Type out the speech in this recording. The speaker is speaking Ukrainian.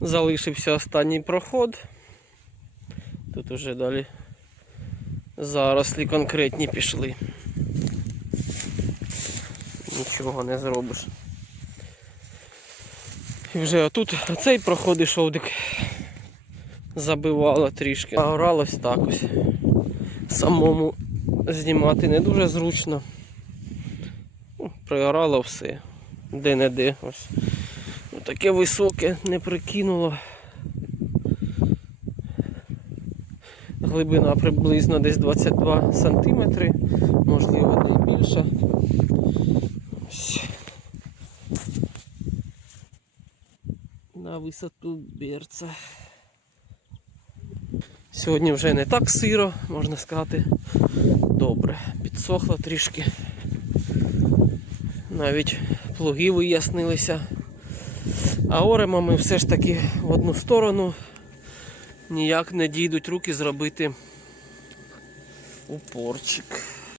Залишився останній проход. Тут уже далі зарослі конкретні пішли. Нічого не зробиш. І вже отут цей проход ішов, дик забивало трішки. А оралось так ось. Самому знімати не дуже зручно. Ну, Приорало все. Де-не-де. Ось. Таке високе не прикинуло. Глибина приблизно десь 22 сантиметри, можливо, не більше. На висоту берця. Сьогодні вже не так сиро, можна сказати. Добре, підсохло трішки. Навіть плуги вияснилися. А оремо ми все ж таки в одну сторону ніяк не дійдуть руки зробити упорчик.